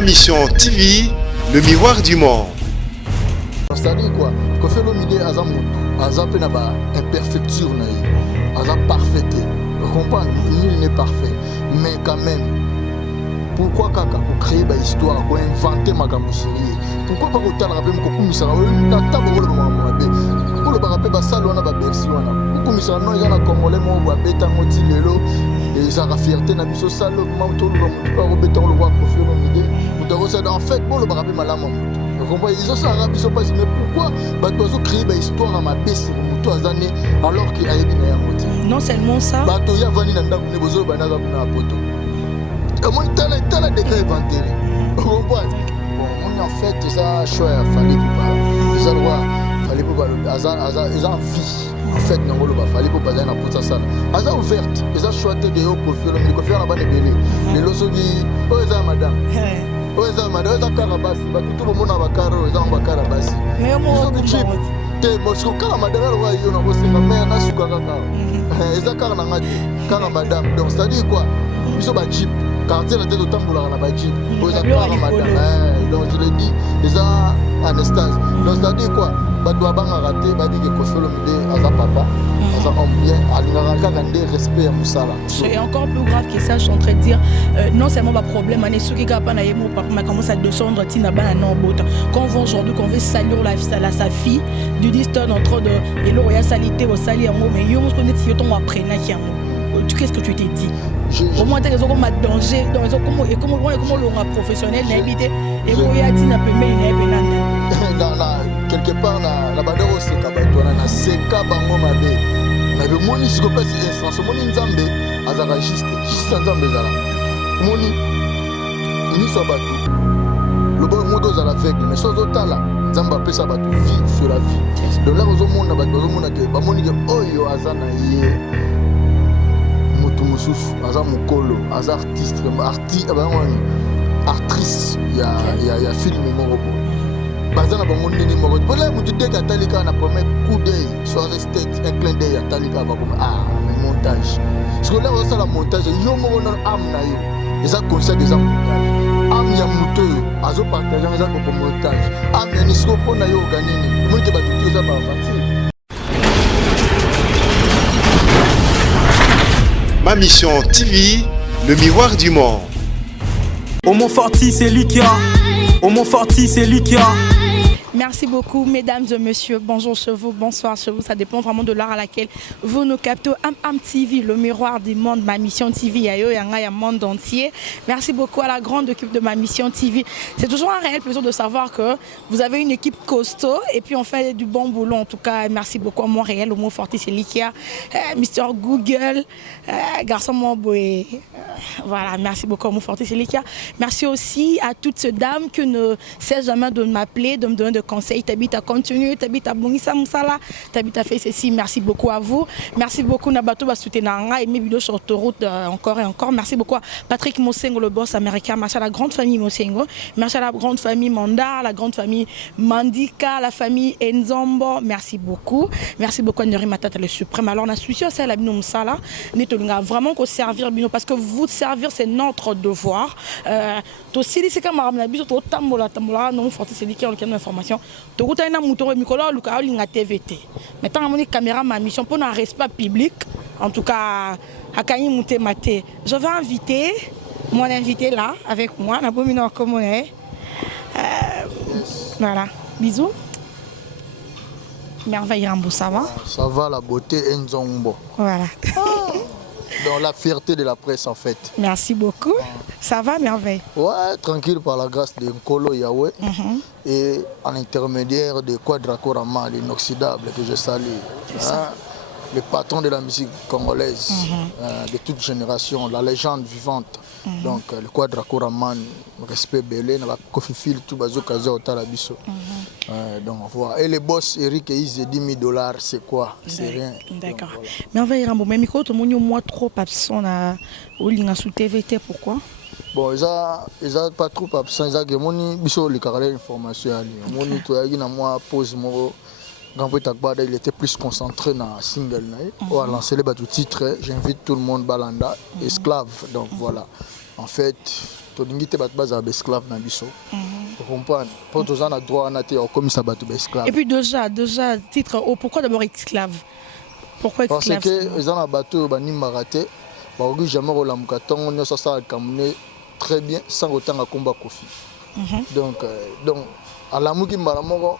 Ma Mission TV, le miroir du monde. C'est-à-dire quoi? Quand fait l'homme il est à imperfection, à parfait. Vous comprenez? Nul n'est parfait. Mais quand même, pourquoi kaka pour créer une histoire, pour inventer ma gamoucherie? Pourquoi pas autant le rappel que vous savez, la table pour le moment, pour le rappel, ça on a pas bercy on a. Vous savez non, il y a un Congolais mon ou bêta moti lelo et ça la fierté na biso salo manto le monde pas rebéton le roi profil l'homme idée. Vous devez en fait pour le rappel malama. Vous comprenez? Ils ont ça arabe ils sont pas mais pourquoi bah dois créer une histoire à ma baisse pour toi années alors qu'il a été na moti. Non seulement ça. Bah to ya vani na ndako ne bozo bana za na poto. Comment t'as la décret inventé? Vous comprenez? En fait, ça choix fallait pas. Ils ont droit, fallait pas. Ils ont vie. En fait, non, fallait pas dans la porte ça. Ils ont ouverte. Ils ont choisi de haut profil. Mais quand faire la bonne belle. Les losogi, oh ils ont madame. Oh ils ont madame. Ils ont carabassi. Tout le monde a caro. Ils ont carabassi. Mais moi, ils ont te bosko kala madame la roi yo na bosse na mais na suka kaka. Ils ont carabassi. Madame. Donc ça dit quoi? Ils sont pas jeep. Quartier la tête au tambour na ba jeep. Ils ont madame. Donc je le dis, ils ont Anastase. Donc c'est-à-dire quoi? Bah doit pas rater, bah dire que Kofelo Mide à sa papa, à sa homme bien, à l'ingénieur respect à Moussala. C'est encore plus grave que ça, je suis en train de dire, non seulement pas problème, mais ceux qui n'ont pas naïmo, mais commence à descendre, tina ba na bota. Quand on voit aujourd'hui qu'on veut salir sa fille, du diston entre de, et le royal salité au sali en haut, mais yo on connaît si on après na qui en haut. Qu'est-ce que tu t'es dit? Au moins t'as raison comme un danger, donc comment le professionnel n'habite et moi il a dit n'a pas mais quelque part la bandera c'est kabato na seka bango mabe mais le moni si ko passe instance moni nzambe azara juste nzambe zala moni ni so bato le bon modo za la aveugle mais so zotala nzamba pesa bato vie sur la vie donc là ozo mona bato ozo mona ke ba moni ke oyo azana ye mutu mususu aza mukolo aza artiste actrice ya film moko bazana bango nini moko voilà mutu dès que talika na premier coup d'œil soit resté un clin d'œil à talika ba comme mais montage parce que là on la montage yo moko na am na yo eza conscient des montage am ya mutu azo partager eza ko montage am ya nisiko pona yo ganini moi ke ba tutu eza ba avancer. Ma Mission TV, le miroir du monde. Au Montforti, c'est Likia. Au Montforti, c'est Likia. Merci beaucoup, mesdames et messieurs. Bonjour chez vous, bonsoir chez vous. Ça dépend vraiment de l'heure à laquelle vous nous captez. Am TV, le miroir du monde, Ma Mission TV, il y a un monde entier. Merci beaucoup à la grande équipe de Ma Mission TV. C'est toujours un réel plaisir de savoir que vous avez une équipe costaud et puis on fait du bon boulot. En tout cas, merci beaucoup à Montréal, au Montforti, c'est Likia, Mister Google, garçon Montboé. Voilà, merci beaucoup à Montforti, c'est Likia. Merci aussi à toutes ces dames qui ne cessent jamais de m'appeler, de me donner de conseils. T'habites à continuer, t'habites à Bongissa Moussala, t'habites à faire ceci. Merci beaucoup à vous. Merci beaucoup Nabato Basutenanga et mes vidéos sur autoroute encore et encore. Merci beaucoup à Patrick Mosengo, le boss américain. Merci à la grande famille Mosengo. Merci à la grande famille Manda, la grande famille Mandika, la famille Enzombo. Merci beaucoup. Merci beaucoup à Neri Matata, le suprême. Alors, on a souci à la Bino Moussala. Netolunga vraiment qu'on servir Bino parce que vous servir, c'est notre devoir. Aussi, c'est comme Maram Nabiso, Tambola, non, Forti, c'est qui a le information. Tu as un mouton, Nicolas, Lucas, Linga TVT. Maintenant, on a une caméra, ma mission pour un respect public. En tout cas, à Kanye Mouté Maté. Je vais inviter mon invité là, avec moi, la Bomino Commoné. Voilà. Bisous. Merveille Rambo, ça va? Ça va, la beauté Nzombo. Voilà. Dans la fierté de la presse en fait. Merci beaucoup. Ça va, merveille? Ouais, tranquille par la grâce de Nkolo Yahweh et en intermédiaire de Quadraco Rama, l'inoxydable que je salue. Le patron de la musique congolaise de toute génération, la légende vivante. Donc le Quadraco Raman, respect belé, la Kofifil, tout bazo kaza otalabiso. Donc voilà. Et les boss Eric et Izzy, 10 000 $, c'est quoi? C'est rien. D'accord. Mais on va y rendre. Mais micro, tout le monde moi trop absent à Olinga sous TVT, pourquoi? Bon, ils ont pas trop absent. Ils ont que moni biso le carré information ali. Moni to yagi na moi pause mo. Il était plus concentré dans le single. On a lancé les titres. J'invite tout le monde Balanda, esclave. Donc voilà. en fait tolingi te bato bazala esclave na biso. Comprendre pour tous en a droit na te comme ça bato esclave. Et puis déjà titre pourquoi d'abord esclave? Pourquoi esclave? Parce que les en a bateau bani maraté ba ogi jamais rolamuka tongo nyoso sa kamune très bien sans autant à combat Kofi. Donc à la muki mbala moko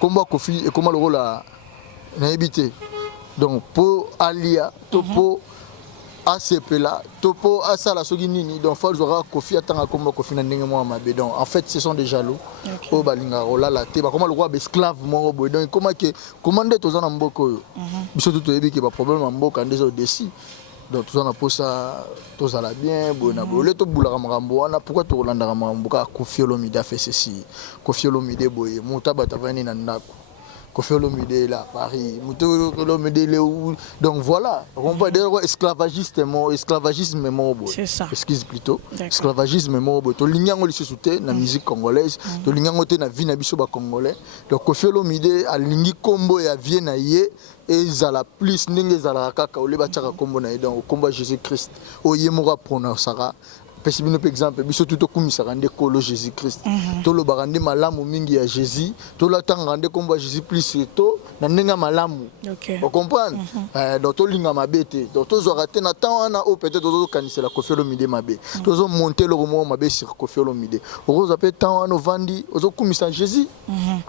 combat Kofi et comment le rôle a évité. Donc pour Alia topo ACP là topo asala soki nini donc faut jouer Kofi attend à combat Kofi na ndenge mo mabe. Donc en fait ce sont des jaloux au balinga rola la te ba comment le roi esclave mo boy donc comment que commander tous en mboko yo biso tout ebi ki ba problème mboka ndezo desi. Donc tout ça on a pour ça tout ça là bien bon le to boulaka makambo wana pourquoi to rolanda makambo ka Koffi Olomide a fait ceci Koffi Olomide boye mutaba tavani na ndako Koffi Olomide là Paris Koffi Olomide donc voilà on va dire esclavagisme mo boye c'est ça excuse plutôt esclavagisme mo boye to linyango lisouté na musique congolaise to linyango te na vie na biso ba congolais donc Koffi Olomide alingi kombo ya vie na ye ezala plus ndenge ezala kaka oleba tchaka kombo na donc kombo Jésus Christ oyemora prononçara pesi bino par exemple biso tout okumisaka nde kolo Jésus Christ to lo barande malamu mingi ya Jésus to la tanga nde kombo Jésus plus to na ndenga malamu vous comprenez donc to linga mabete donc to zo raté na temps wana o peut-être to kanisa la Koffi Olomide mabe to zo monter le romo mabe sur Koffi Olomide ozo appelle temps wana vandi ozo kumisa Jésus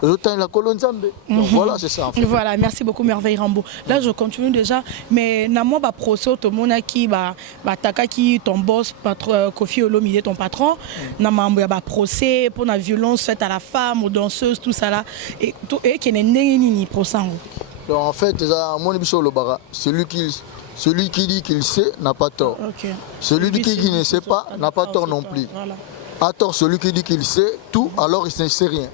ozo tan la kolo nzambe donc voilà c'est ça en fait. Voilà, merci beaucoup Merveille Rambo. Là je continue déjà mais na moi ba procès to monaki ba taka ki ton boss patron Koffi Olomide ton patron na mambo ya ba procès pour la violence faite à la femme aux danseuses tout ça là et qui n'est ni procès. Donc en fait mon biso lo bara celui qui dit qu'il sait n'a pas tort. Celui qui ne sait pas n'a pas tort non plus. Voilà. À tort celui qui dit qu'il sait tout alors il ne sait rien.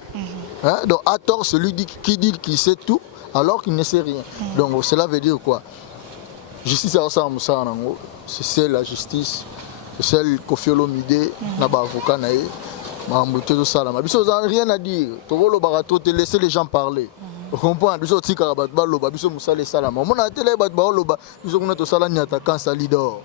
Donc à tort celui qui dit qu'il sait tout alors qu'il ne sait rien. Donc cela veut dire quoi? Justice c'est la justice. C'est celle Koffi Olomide na ba avocat na ye mambote zo sala ma biso rien à dire to volo barato te laisser les gens parler. Vous comprenez biso tika ba loba biso musale sala ma mona tele ba loba biso kuna to sala ni attaquant salidor.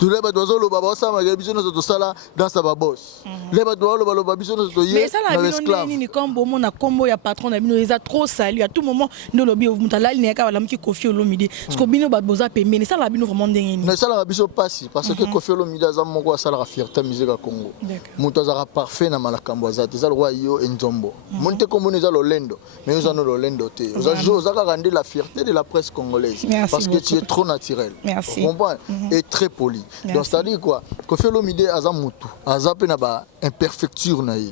Tous les bateaux loba ba sa ma biso no to sala dans sa boss. Les bateaux loba biso no to ye. Mais ça la bino ni comme bon na combo ya patron na bino eza trop sali à tout moment no lobi mutala ni ka wala mki Koffi Olomide parce que bino ba boza pembe ça la bino vraiment ndenge ni. Mais ça la biso passi parce que Koffi Olomide za moko sala la fierté musique à Congo. Muto za parfait na malakambo za te za roi yo Nzombo. Monte comme on za lolendo mais nous en lolendo te. Za rendre la fierté de la presse congolaise parce que tu es trop naturel. Merci. Tu comprends et très poli. Donc ça dit quoi Koffi Olomide aza mutu aza pe na ba imperfecture na ye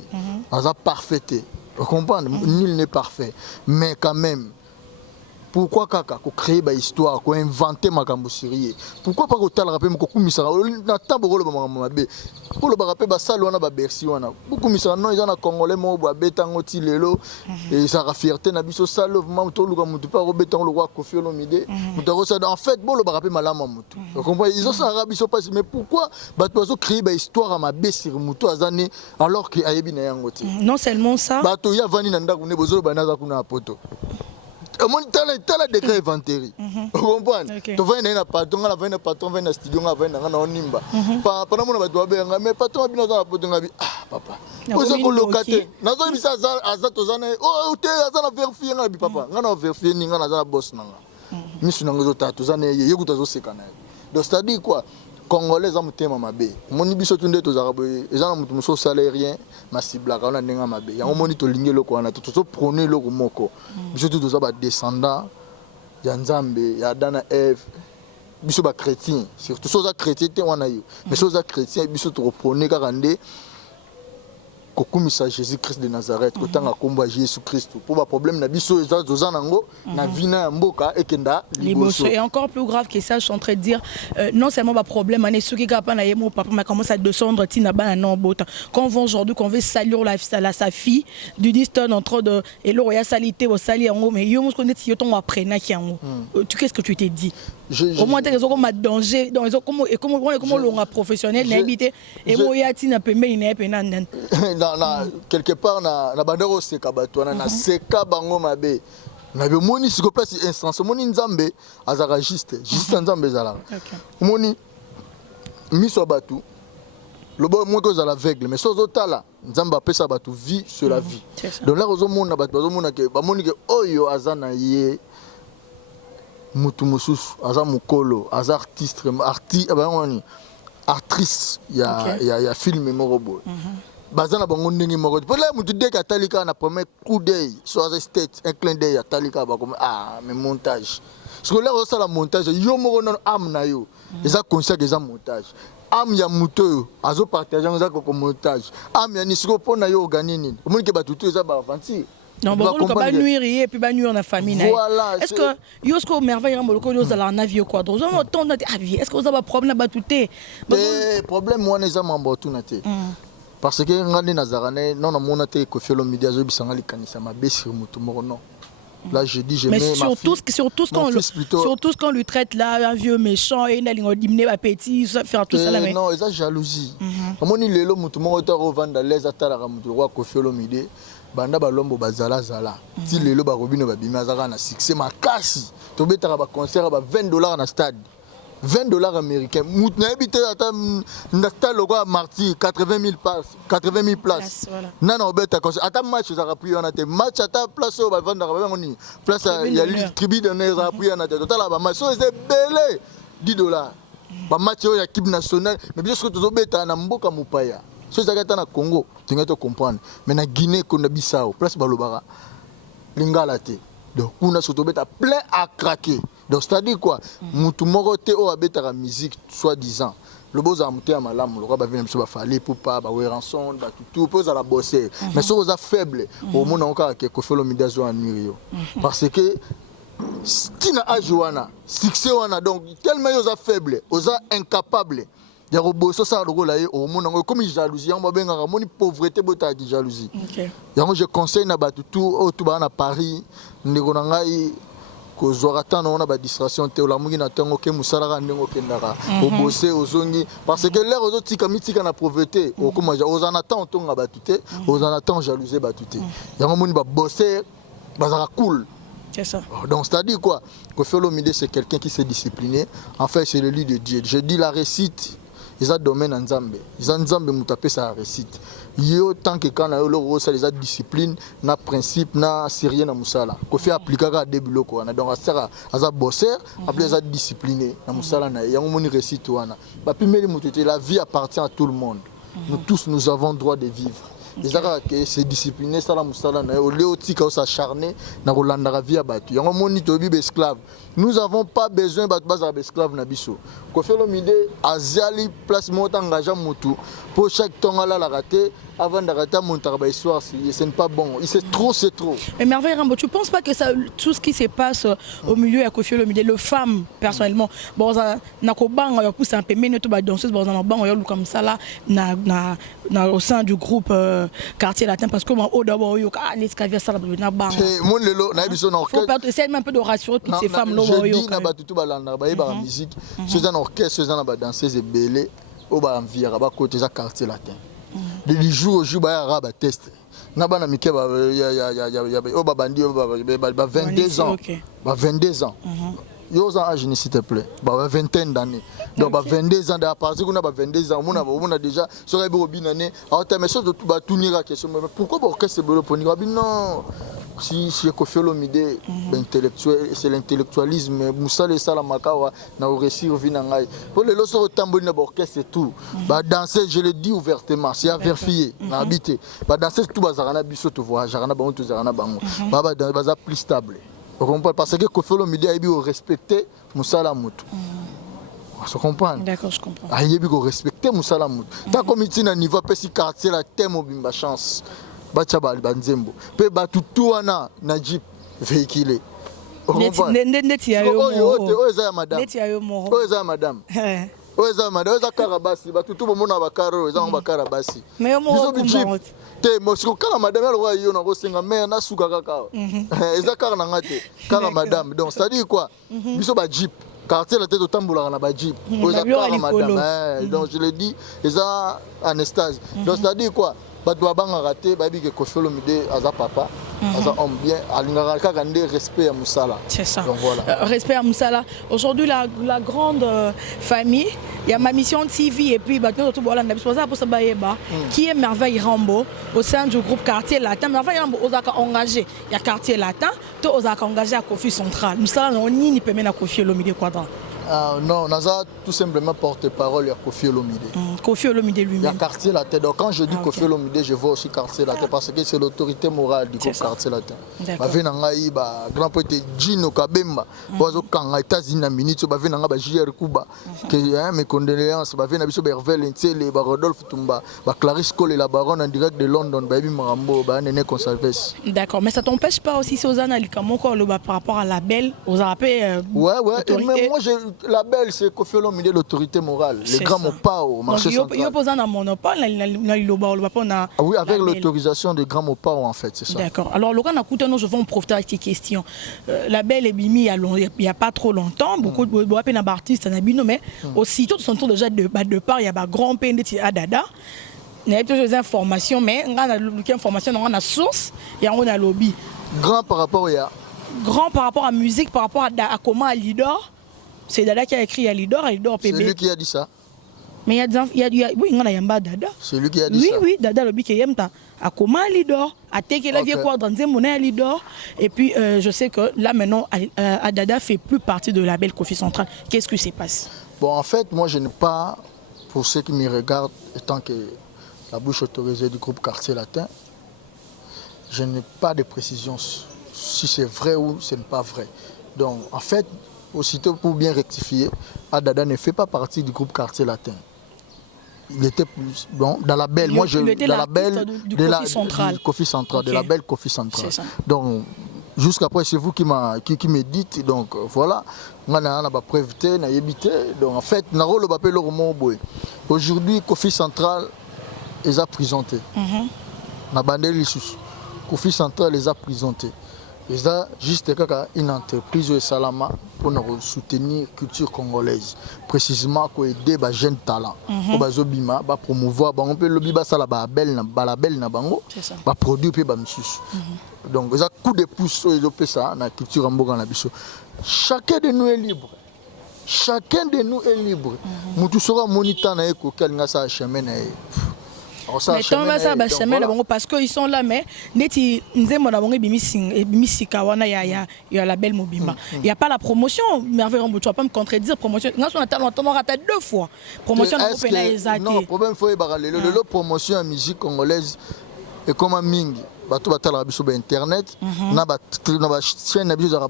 aza parfaité. Vous comprenez nul n'est parfait mais quand même pourquoi kaka ko créer ba histoire ko inventer makambo sérieux pourquoi pas ko tala rappeler ko kumisa na tambo ko lo ba mabe ko lo ba rappeler ba salo na ba Bercy wana ko kumisa non ils na congolais mo ba betango ti lelo et ça ra fierté na biso salo vraiment to luka mutu pas ko betango le roi Koffi Olomide mutaro ça en fait bo lo ba rappeler malama mutu vous comprenez ils ont ça rabiso pas mais pourquoi ba to créer ba histoire à mabe sur mutu azane alors que ayebi na yango ti non seulement ça ba to ya vani na ndako ne bozo ba naza kuna poto mon talent de créer inventerie. Vous comprenez? Tu vas dans patron, la vaine patron, va dans studio, va dans nimba. Pendant mon doit bien, mais patron bien dans la poto ngabi. Ah papa. Vous êtes colocaté. Nazo bisa azato zana. Oh, tu es azana vérifier ngabi papa. Ngana vérifier ninga nazana boss nanga. Misu nango zo tatu zana yego tazo sekana. Donc c'est-à-dire quoi? Congolais am tema mabe. Moni biso tunde to zaraboye. Ezana mutu muso salérien na cibla kana ndenga mabe. Ya moni to lingelo ko na to prôner lo moko. Biso to za ba descendant ya Nzambe ya Adana Eve. Biso ba chrétien, surtout soza chrétien te wana yo. Mais soza chrétien biso to prôner kaka nde kokumisa Jésus Christ de Nazareth kotanga komba Jésus Christ pour ba problème na biso ezazo nango na vina ya mboka ekenda liboso. Et encore plus grave que ça je suis en train de dire non seulement ba problème ane ceux qui kapa na yemo papa mais commence à descendre tina ba na bota quand on va aujourd'hui qu'on veut salir sa fille du diston entre de et le roya salité au sali en mais yo mos connait yo ton après na ki en tu qu'est-ce que tu t'es dit au moins t'es comme danger donc ils ont comment longa professionnel na habité et moya tina pembe ina pena nan quelque part na bandero seka bato na seka bango mabe na be moni siko place instance moni Nzambe azaka juste Nzambe zala moni miso batu Le bon moi que à l'aveugle mais sozo tala nzamba pesa batu vie sur la vie. Donc là ozo mona batu ozo mona ke ba moni ke oyo azana ye mutu mususu aza mukolo aza artiste actrice ya film morobo. Bazana bango ndenge moko pour là mutu dès katalika na premier coup d'œil sur la tête un clin d'œil à talika ba comme mais montage parce que là ça la montage yo moko non am na yo eza conscient que eza montage am ya muto azo partager eza ko montage am ya nisiko pona yo organiser o moni ke batutu eza ba aventure. Non, bon, on va nuire et puis va nuire dans la famille. Voilà. Est-ce que Yosko merveille en moloco yo zala na vie quoi donc on ton avis est-ce que vous avez un problème là batuté problème moi les am mbotu na te parce que ngandi nazarane non mona te ko fiolo media zo bisanga likanisa mabe sur mutu moko non. Là je dis je mets mais surtout quand on lui traite là un vieux méchant et il a diminué ma petit faire tout ça là mais non c'est jalousie comment ni lelo mutu moko ta revendre les atala ka mutu ko fiolo media banda balombo bazala zala ti lelo ba robino ba bima zaka na succès makasi to betaka ba concert ba $20 na stade $20 américains mutu na habité ata na stade logo à Martyr 80 000 places nana obeta concert ata match za pris on a te match ata place ba vendre ba ngoni place ya tribu de ne za pris on a te total ba match so c'est belé $10 ba match ya équipe nationale mais bien sûr to beta na mboka mupaya. Si vous avez na Congo, tu vas comprendre. Mais na Guinée, qu'on a Bissau, place Balobara, Lingalate. Donc, on a surtout plein à craquer. Donc, c'est-à-dire quoi? Moutou morote o abeta la musique, soi-disant. Le beau a monté à malam, le roi va venir me faire les poupas, les rançons, tout, pose à la bosser. Mais si vous êtes faible, au monde encore que fait le midazo en nurio. Parce que, si na ajuana, succès wana donc tellement vous êtes faible, vous êtes incapable. Il y a roboso ça le rôle là au monde comme jalousie on va bien ngara pauvreté bota di jalousie. OK. Yango je conseille na batu tout au tout ba na Paris ndeko na ngai ko zorata na ba distraction te la mungi na tango ke musala ka ndeko kendaka au bosser ozongi parce que l'air aux autres mitika na pauvreté au comme aux en attend tonga batu te aux en attend jalouser batu te. Yango moni ba bosser bazaka cool. C'est ça. Donc c'est-à-dire quoi? Kofi Olomide c'est quelqu'un qui s'est discipliné. En fait c'est le lit de Dieu. Je dis la réussite ils ont domaine en Nzambe. Ils ont Nzambe mutapé sa réussite. Yo tant que quand yo lo ça les a discipline, na principe, na sérieux na musala. Ko fait appliquer à début loko na donc ça aza bosser, après ça discipliné na musala na yango moni réussite wana. Ba pimeli mutete la vie appartient à tout le monde. Nous tous nous avons droit de vivre. Les ara que c'est discipliné ça la musala na o léotika s'acharner na rolanda la vie abatu. Yango moni to bi esclave. Nous n'avons pas besoin d'être esclaves na biso. Kofi Olomide aziali place monta engagement mutu pour chaque temps là la rater avant de rater mon travail soir ce n'est pas bon. C'est trop. Mais Merveille Rambo, tu penses pas que ça tout ce qui se passe au milieu à Kofi Olomide le femme personnellement bon ça na ko bang ya pousse un peu mais to ba danseuse bon na bang ya comme ça là na au sein du groupe quartier latin parce que au d'abord yo les caviar ça na bang. Mon lelo na biso na faut pas essayer un peu de rassurer toutes ces femmes là. Je dis na batutu balanda ba yeba musique ceux en orchestre ceux en ba danseuse belé au ba envira ba côté za quartier latin de jour au jour ba ya ba test na bana mike ba ya o ba bandi ba 22 ans ba 22 ans yo za âge s'il te plaît ba vingtaine d'années donc ba 22 ans à partir qu'on a ba 22 ans on a déjà serait bien binane alors mais ça tout ba tourner la question mais pourquoi orchestre belé pour ni non si Kofi Olomide intellectuel c'est l'intellectualisme musale sala makawa na réussir vinangai pour les loso tamboli na orchestre tout ba danser je le dis ouvertement c'est à vérifier na habiter ba danser tout bazarana biso to voyage jarana ba on to zarana bango ba za plus stable parce que Kofi Olomide a bien respecter musala mutu. Je comprends. D'accord, je comprends. Ah, il faut respecter musala mutu. Ta comité na niveau petit quartier la thème obimba chance. Bachaba banzembo pe batutu wana na jeep véhiculé ndeti ya yo oza madame oza madame oza madame oza karabasi batutu bomona bakaro oza bakarabasi mais mo te mosiko kala madame alwa yo na kosenga mais na suka kaka eza kara na ngate kara madame donc ça dit quoi biso ba jeep quartier la tête au tamboula na ba jeep oza kara madame donc je le dis eza Anastasie donc ça dit quoi bato babangaka te bayebi ke Koffi Olomide aza papa aza homme bien alingaka kaka nde respect ya mosala. C'est ça. Donc voilà. Respect à Moussala. Aujourd'hui, la grande famille, il y a ma mission TV et puis qui est Merveille Rambo au sein du groupe Quartier Latin. Merveille Rambo, Osaka engagé. Il y a Quartier Latin, tout Osaka engagé à Koffi Central. Moussala, on n'y peut même à Koffi Olomide Quadrant. Non, on a tout simplement porte-parole à Koffi Olomide. Koffi Olomide Il y a lui-même. Quartier Latin. Donc quand je dis Koffi Olomide, je vois aussi Quartier Latin parce que c'est l'autorité morale du groupe Quartier Latin. D'accord. Grand poète Gino Kabemba, Bozo Kanga, États-Unis, Minito, Bavenanga, JR Kuba, mes condoléances, Bavena Biso Bervel, Ntele, Rodolphe Tumba, Clarisse Cole, la baronne en direct de London, Baby Marambo, Nene Consalves. D'accord, mais ça t'empêche pas aussi, Sozana Likamoko, par rapport à la belle, aux rappels. Ouais, et même moi, la belle, c'est Koffi Olomide, l'autorité morale. Les grands mots pas au marché central. Il y a posé un monopole, oui, avec l'autorisation des grands mots pas en fait, c'est ça. D'accord. Alors, Laurent Nakouta, je vais en profiter avec tes questions. La belle est bimi il n'y a pas trop longtemps. Beaucoup d'artistes, mais aussitôt, ils sont déjà de part, il y a un grand PND à Dada. Il y a des informations, mais on a des informations, on a source et on a lobby. Grand par rapport à... Grand par rapport à la musique, par rapport à comment à Lidor. C'est Dada qui a écrit à Lidor C'est lui qui a dit ça. Mais il y a oui, il y a Dada. C'est lui qui a dit ça. Oui, Dada lobby qui aime ta. À comment à Lidor, à Teke la vie quoi dans des monnaies à Lidor. Et puis je sais que là maintenant, Dada fait plus partie de la belle Koffi Central. Qu'est-ce qui se passe? Bon, en fait, moi je n'ai pas, pour ceux qui me regardent, étant que la bouche autorisée du groupe Quartier Latin, je n'ai pas de précision si c'est vrai ou ce n'est pas vrai. Donc en fait, aussitôt pour bien rectifier, Dada ne fait pas partie du groupe Quartier Latin. Il était plus bon dans la belle. Moi, il était dans la belle du Koffi Central. Du Koffi Central, Okay. de la belle Koffi Central. C'est ça. Donc jusqu'après, c'est vous qui me dites. Donc voilà, on a pas prévité, on a évité. Donc en fait, on a rôle le roman boy. Aujourd'hui, Koffi Central les a présentés. On a bandé les sous. Koffi Central les a présentés. Ils ont juste une entreprise de Salama pour nous soutenir la culture congolaise. Précisément pour aider les jeunes talents. Pour promouvoir, on peut le la belle na produire puis donc ils ont coup de pouce ils ont fait ça dans la culture en chacun de nous est libre. Chacun de nous est libre. Nous tous sera moniteur na eko kalinga sa chemin na mais tant que ça, parce qu'ils sont là, mais il y a la belle Mobimba. Il n'y a pas la promotion. Merveille, tu ne vas pas me contredire. Promotion, on aura raté 2 fois. Promotion, non, le problème, c'est que la promotion en musique congolaise est comme un ming. Bato batala biso ba internet na ba chaîne na biso za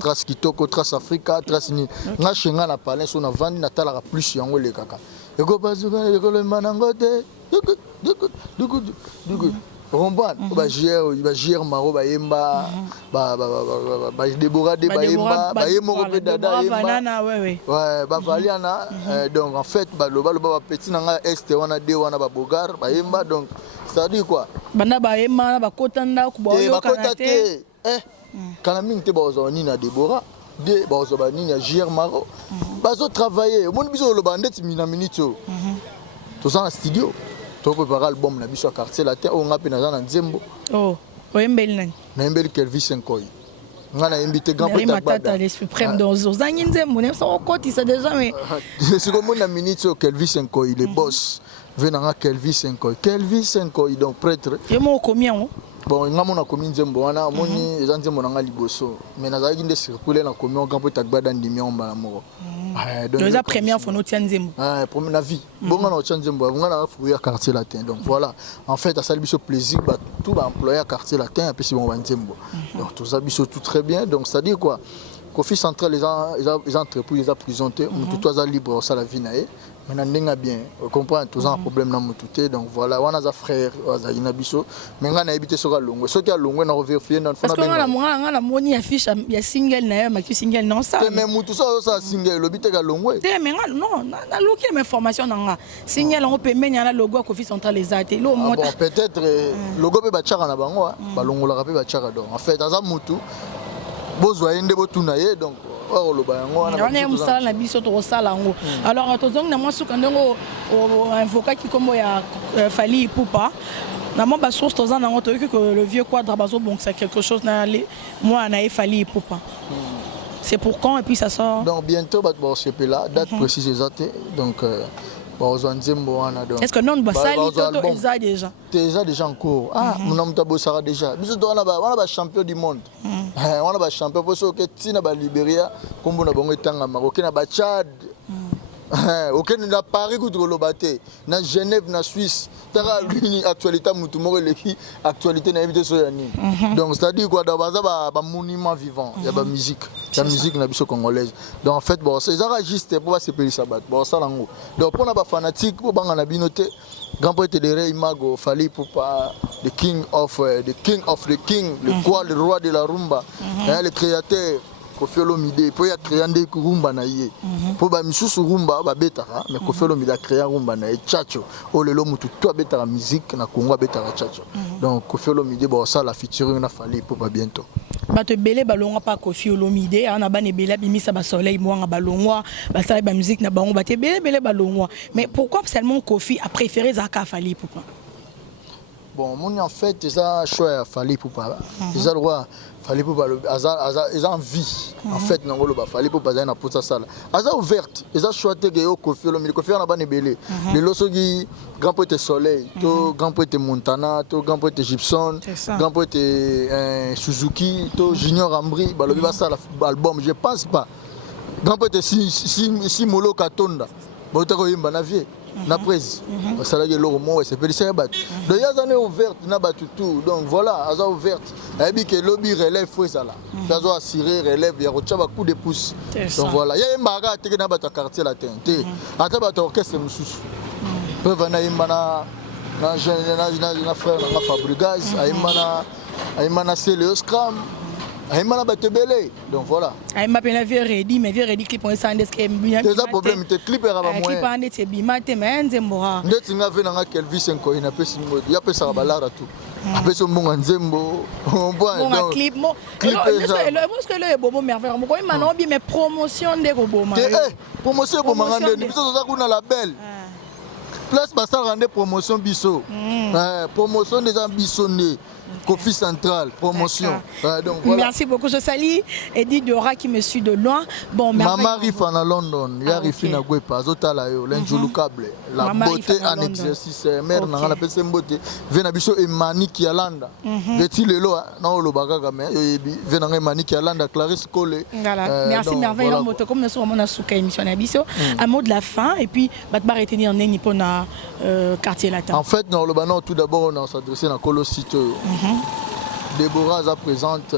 trace kitoko trace Africa trace ni na shenga na palais so na vandi na tala plus yango le kaka eko bazuka eko le manangote dugu romban ba gère maro ba yemba ba Deborah de ba yemba ba yemo pe dada yemba ouais ba valiana donc en fait ba loba petit na est wana de wana ba bogar ba yemba donc ça dit quoi bana ba yemba ba kotanda ku ba yo kanate kana mingi te ba ozoni na Deborah de ba ozobani na gère maro bazo travailler mon biso loba ndeti mina minito to ça na studio to préparer album na biso Quartier Latin o ngapi na na Nzembo oyembeli nani na yembeli Kelvis Nkoy ngana invité grand poète Matata l'esprit prime dans ozangi Nzembo ne so koti ça déjà mais c'est comme na minute Kelvis Nkoy le boss venanga Kelvis Nkoy donc prêtre yemo combien bon ngamo na komi Nzembo wana moni eza Nzembo na nga liboso mais nazaki nde circuler na komi grand poète Agbada ndimi mbala moko donc la première fois nous tient Nzembo première na vie bon on tient Nzembo on a fouillé à Quartier Latin donc voilà en fait ça lui fait plaisir tout va employer à Quartier Latin et puis c'est bon Nzembo donc tout ça biso tout très bien donc ça dit quoi Koffi Central les entreprises les a présenté tout ça libre ça la vie nae maintenant ndenga bien comprend tous un problème na mututé donc voilà on a za frère za inabiso mais ngana éviter soka longwe soki a longwe na vérifier na parce que ngana moni affiche ya single na ya maki single non ça mais mutu ça single lobite ka longwe te mais non na loki ma information nga single on peut menya na logo Koffi Central les até lo bon peut-être logo pe ba tchaka na bango ba longola pe ba tchaka donc en fait aza mutu bozwa yende botuna ye donc on est musala na biso to sala ngo alors tozong na moi suka ndongo invoquer qui comme ya Fally Ipupa na moi ba source tozan na ngoto que le vieux quadra bazo bon c'est quelque chose na moi na Fally Ipupa. C'est pour quand et puis ça sort donc bientôt ba bo c'est là date précise exacte donc est-ce que non basali toto eza déjà en cours ah mon homme tabo sera déjà biso to on a champion du monde on a champion pour ça que tina ba Libéria kombo na bango etanga Maroc na ba Tchad OK na Paris contre Lobaté na Genève na Suisse tara l'uni actualité mutu moko leki actualité na éviter so yani donc c'est à dire quoi dans ba monument vivant il y a ba musique la musique na biso congolaise donc en fait bon c'est juste pour se payer sabat bon ça lango donc pour na ba fanatique pour banga na binoté grand poète de Rey Mago Fally Ipupa the king of the king le roi de la rumba le créateur Koffi Olomide pour y créer des rumba na yé pour ba misusu rumba ba betara mais Koffi Olomide a créé rumba na tchatcho o lelo mutu to betara musique na Congo betara tchatcho donc Koffi Olomide bon ça la featuring na Fally Ipupa bientôt bato belé balongwa pa Koffi Olomide ana bane belé bimisa ba soleil moi balongwa ba sala ba musique na bango bato belé balongwa mais pourquoi seulement Koffi a préféré Zaka Fally Ipupa bon mon en fait ça choix Fally Ipupa déjà le roi Fally Ipupa ils ont envie en fait nangolo ba Fally Ipupa na pour ça sala aza ouverte ils ont choisi que Koffi Olomide Koffi na bane belé le losogi grand poète soleil to grand poète Montana to grand poète Gibson grand poète Suzuki to Junior Ambri balobi ba sala album je pense pas grand poète si Molo Katonda botako yimba na vie na prise ça là que le roman c'est pédicé bat donc ya zone ouverte na batutu donc voilà aza ouverte et bi que lobby relève faut ça là ça doit assurer relève ya ko tchaba coup de pouce donc voilà ya mbaga te na bata quartier latin te ata bata orchestre mususu peuvent na imana na frère na Fabregas aimana c'est le scrum aimana batebele donc voilà aima pena vie ready mais vie ready clip on ça ndeske mbina des problèmes te clip era ba moyen clip ande te bimate mais nzembora ndeti nga ve na Kelvis enko ina pesi ngodi ya pesa balara tout apeso mbonga nzembo bon clip mo est-ce que le bobo merveilleux mo ko imana bien mais promotion de roboma promotion bo mangande biso za kuna label place basal rende promotion biso promotion des ambitions Koffi Central, promotion. Donc, voilà. Merci beaucoup, je salue Edith Dora qui me suit de loin. Bon, Maman arrive en London, il arrive à Gwepa, Zotalayo, l'enjolu câble, la beauté en exercice, mère n'a pas la beauté. Venabiso et Mani Alanda. Veti lelo, non le bagaga mais venanga Mani Alanda, Clarisse Collé. Merci merveilleux moto comme nous sommes en souka émission Nabiso. Un mot de la fin et puis batba retenir en Nipona quartier latin. En fait, non le banon tout d'abord on s'adresser à Colosito. Déborah est présente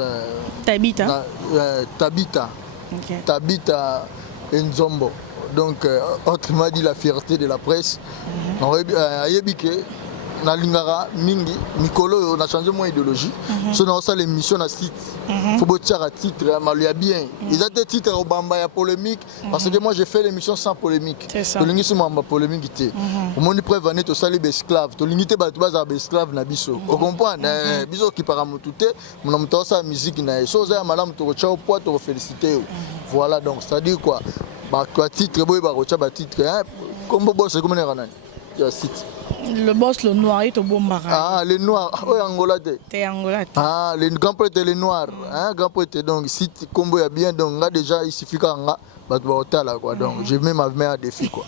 Tabita Tabita Nzombo donc autrement dit la fierté de la presse ayebike na lingara mingi mikolo on a changé mon idéologie so na ça l'émission na site faut botiara titre maluya bien ils ont des titres au bamba ya polémique parce que moi j'ai fait l'émission sans polémique to lingi so mamba polémique té au monde prévenir to sali esclave to lingité ba to baza esclave na biso on comprend biso qui para mututé mon mto sa musique na so za malamu to cha poids to féliciter voilà donc ça dit quoi ba titre boy ba cha ba titre comme boss comme nana ya site le boss le noir est au bombara. Ah, les noirs. Oh, Angola. T'es Angola. Ah, les grands poètes les noirs. Hein, grand poète donc si combo est bien donc là déjà il suffit qu'on a là quoi. Donc je mets ma main à défi quoi.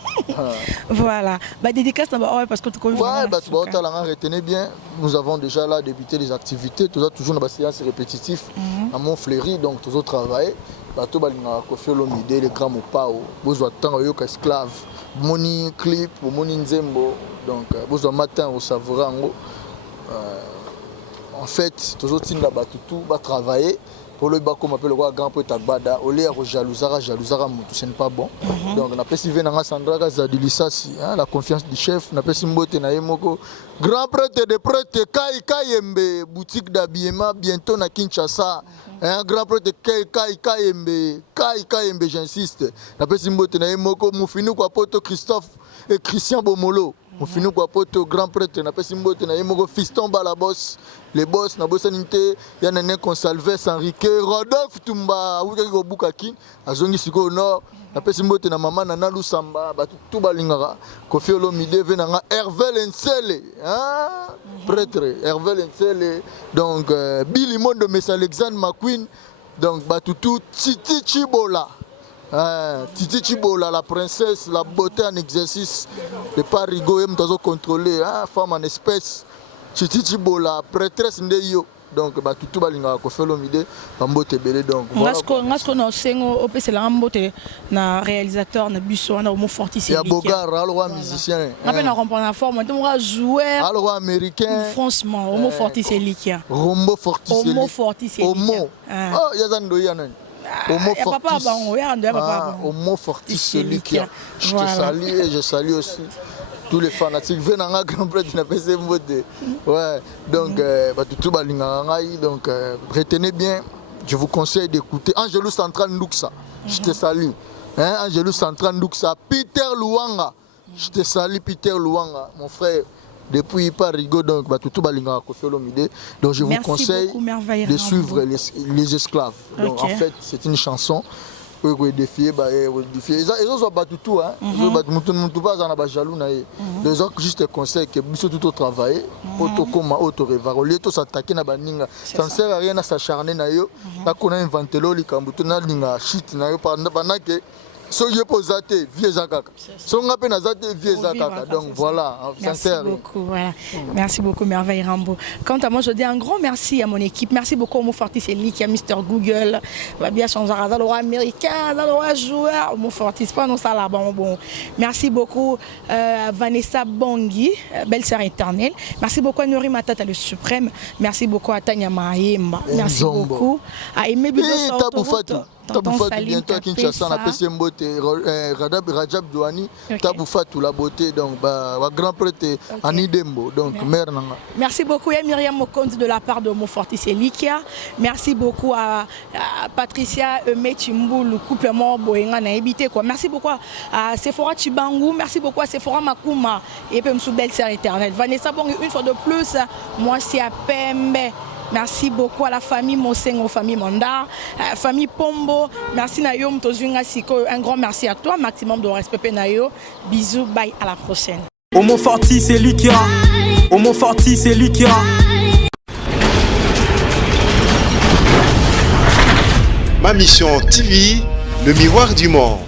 Voilà. Bah dédicace parce que tu connais. Ouais, bah là retenez bien, nous avons déjà là débuté les activités, toujours dans la séance répétitive à Montfleury donc toujours travailler. Bah tout balinga Koffi Olomide les grands mopao, besoin temps yo esclave, moni clip, moni nzembo. Donc, besoin matin au savourango. En fait, toujours tinda batutu, ba travailler. Pour le bas comme appelle le grand poète Agbada, au lieu de jalousara mutu, ce n'est pas bon. Donc, on appelle Sylvain Nanga Sandra Zadilissasi, la confiance du chef, on appelle Simbote Naemoko. Grand prêtre de prêtre, Kayembe, boutique d'habillement, bientôt na Kinshasa. Un grand prêtre Kayembe, j'insiste. On appelle Simbote Naemoko, Moufinu Kwapoto Christophe et Christian Bomolo. Mon fini quoi poto grand prêtre na pesi mbote na yemoko fiston bala boss. Les boss na bosanité ya nene Consalves Enrique Rodolphe Tumba wuka ko bukaki azongi siko nord na pesi mbote na mama na Lusamba ba tout balingaka Koffi Olomide venanga Hervé Lensele hein prêtre Hervé Lensele donc Billy Mondo Mess Alexandre McQueen donc ba tout Titi Chibola. Titi Chibola, la princesse, la beauté en exercice, de pas rigoler, mais de contrôler, femme en espèce. Titi Chibola, prêtresse Ndeyo. Donc, tout le monde a fait l'omide, Bambote Belé. Donc, voilà. Est-ce qu'on a un réalisateur, un busso, un homo fortis. Il y a Bogar, un musicien. On a comprendre la forme, un joueur. Un américain. Franchement, homo fortis et liquia. Homo fortis. Homo fortis et liquia. Homo. Oh, il y a Zandoyanen. Homo fortis. Homo fortis, celui qui a. Je te salue et je salue aussi tous les fanatiques. Venez en grand prêtre de PC Mode. Ouais, donc, donc retenez bien, je vous conseille d'écouter Angelou Central Nduxa. Je te salue. Angelou Central Nduxa. Peter Luanga. Je te salue, Peter Luanga, mon frère. Depuis Parigo, donc, donc je vous conseille de suivre les esclaves. Donc, en fait, c'est une chanson pour défier, ils ont battu tout, hein. Ils ont juste conseil que vous tout travailler, auto-coma, auto-révarolier, tout s'attaquer na baninga. Ça ne sert à rien à s'acharner na yo. Là qu'on a inventé l'oli, quand vous tournez la shit na yo, pendant que soyez posate vieux zakaka. Songa pe nazate vieux zakaka. Donc voilà, merci beaucoup. Voilà. Merci beaucoup Merveille Rambo. Quant à moi, je dis un grand merci à mon équipe. Merci beaucoup Homo Fortis et Lick, à Mr Google, bien changer à roi américain, à roi joueur, Homo Fortis pas non ça là bon. Merci beaucoup Vanessa Bangui, belle sœur éternelle. Merci beaucoup à Nori Matata le suprême. Merci beaucoup à Tanya Mahemba. Merci beaucoup à Aimé Bido Sautoto. Taboufatu bientôt à Kinshasa, on appelle Mbote, Rajab Douani, Taboufatu la beauté, donc grand prêtre Annie Dembo, donc mère Nanga. Merci beaucoup à Myriam Mokonzi de la part de Homo Fortis et Likia. Merci beaucoup à Patricia Mechimbu, le couple mort Boenga n'a habité quoi. Merci beaucoup à Sephora Chibangu, merci beaucoup à Sephora Makuma et puis Msou belle sœur éternelle. Vanessa Bong une fois de plus, moi c'est à Pembe. Merci beaucoup à la famille Mosengo, famille Mondar, famille Pombo. Merci Nayo Mtozunga Siko. Un grand merci à toi. Maximum de respect Nayo. Bisous, bye, à la prochaine. Homo Fortis et Likia. Homo Fortis et Likia. Ma mission TV, le miroir du monde.